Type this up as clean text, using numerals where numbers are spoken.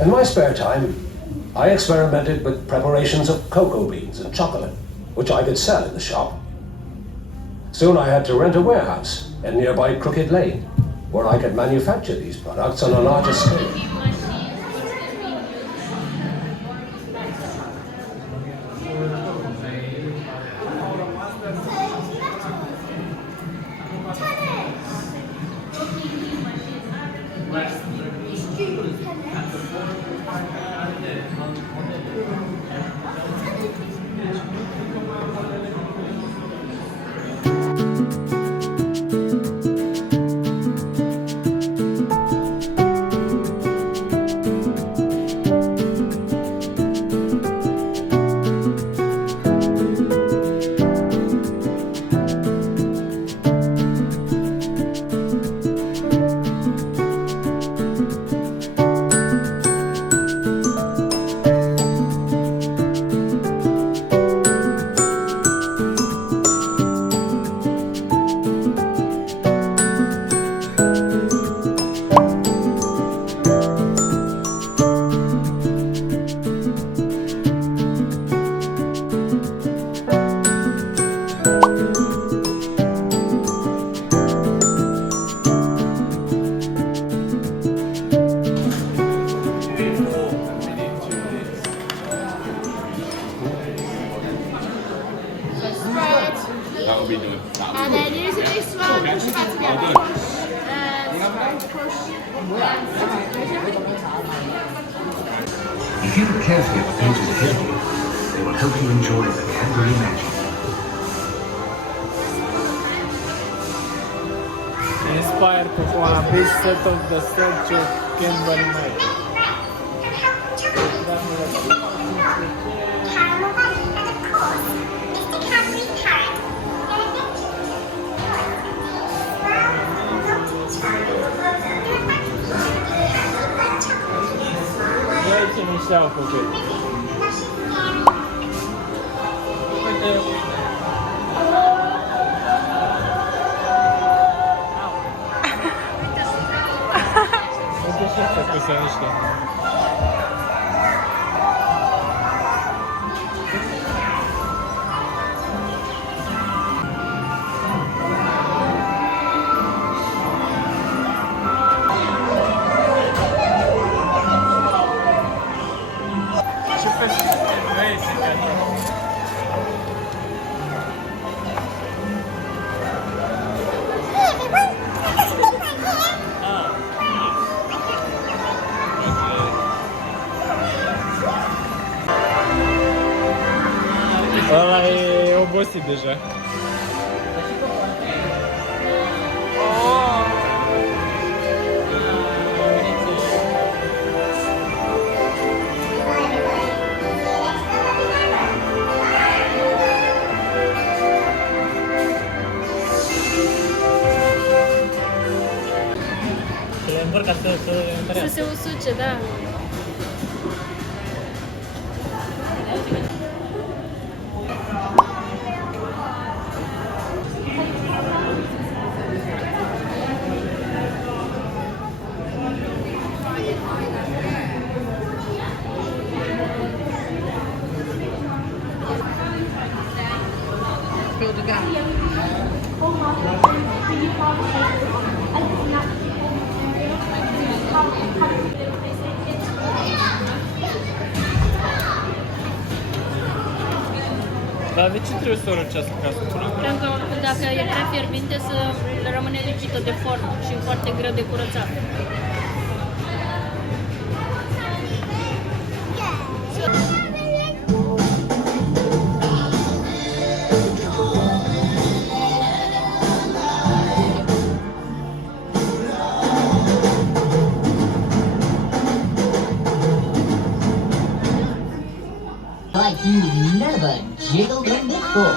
In my spare time, I experimented with preparations of cocoa beans and chocolate, which I could sell in the shop. Soon I had to rent a warehouse in nearby Crooked Lane, where I could manufacture these products on a larger scale. And then use this one, push it back together. If you look carefully at the pages ahead of you, they will help you enjoy the Cadbury magic. Inspired for a big set of the statue of Cadbury magic. Wait myself a bit. Ăla e obosit deja. Să se usuce, da. Dar de ce trebuie să o răcească ca să pună? Pentru că dacă e prea fierbinte să rămâne lipită de form și foarte greu de curățat. Like you've never jiggled in before.